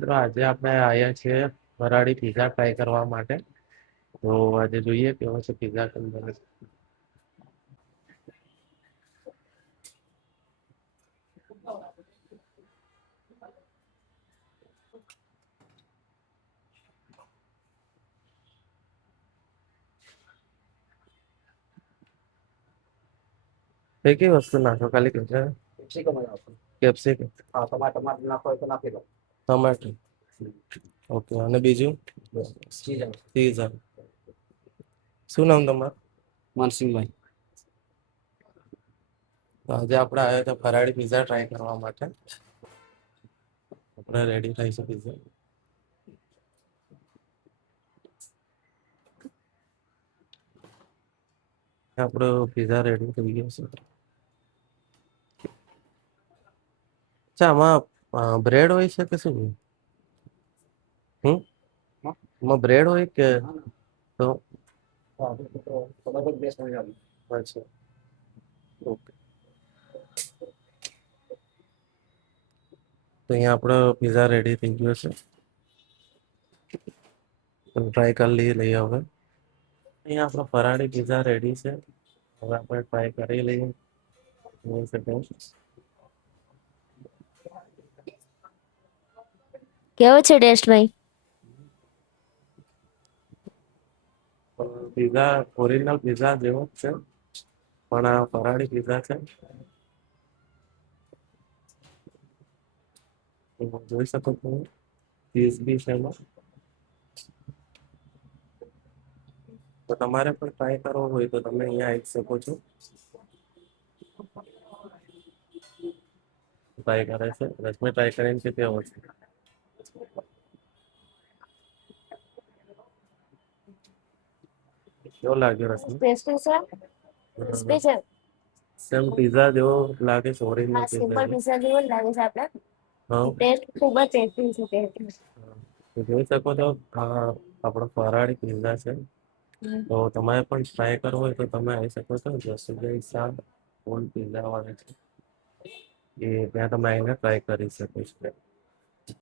મિત્રો આજે આપણે આવ્યા છીએ વરાળી પીઝા ટ્રાય કરવા માટે. તો આજે જોઈએ કેવો છે પીઝા કંપની. કઈ કઈ વસ્તુ નાખો ખાલી પીઝા કેપ્સિકમ જ આવશે. કેપ્સિકમ હા, તમારે ટમાટર નાખો હોય તો નાખી દો. ટમાટર ઓકે અને બીજું ચીઝ આવશે. ચીઝ. શું નામ તમારું? માનસિંહભાઈ. તો આજે આપણે આવ્યા હતા ફરાળી પીઝા ટ્રાય કરવા માટે. આપણે રેડી થાય છે પીઝા. આપણો પીઝા રેડી થઈ ગયો છે. અચ્છા, આમાં બ્રેડ હોય છે કે શું? એમાં બ્રેડ હોય કે તો બેસ્ટ મળી આવે. અચ્છા ઓકે. તો અહીંયા આપણો પીઝા રેડી થઈ ગયો છે. ટ્રાય કરી લઈએ હવે. અહીંયા આપણો ફરાળી પીઝા રેડી છે. હવે આપણે ટ્રાય કરી લઈએ. જોઈ શકો કેવો છે ટેસ્ટ ભાઈ? પીઝા ઓરિજિનલ પીઝા જેવો જ છે, પણ આ ફરાળી પીઝા છે. જોઈ શકો છો ચીઝ બી છે એમાં. તો તમારે પણ ટ્રાય કરવો હોય તો તમે અહીંયા આવી શકો છો. ટ્રાય કરે છે રશ્મિ, ટ્રાય કરીને કે કેવો છે? કેવો લાગ્યો રશ્મિ? ટેસ્ટી છે, ક્રિસ્પી છે. સેમ પીઝા જેવો લાગે છે, ઓરિજિનલ હા, સિમ્પલ પીઝા. પિઝા જેવો જ લાગે છે આપણે. હા, ટેસ્ટ ખૂબ જ ટેસ્ટી છે. તો જોઈ શકો છો આ આપણો ફરાળી પીઝા છે. તો તમારે પણ ટ્રાય કરવો હોય તો તમે આવી શકો છો. જસુભાઈ શાહ ઓન પીઝા વાળા છે, એ ત્યાં તમે આવીને ટ્રાય કરી શકો છો.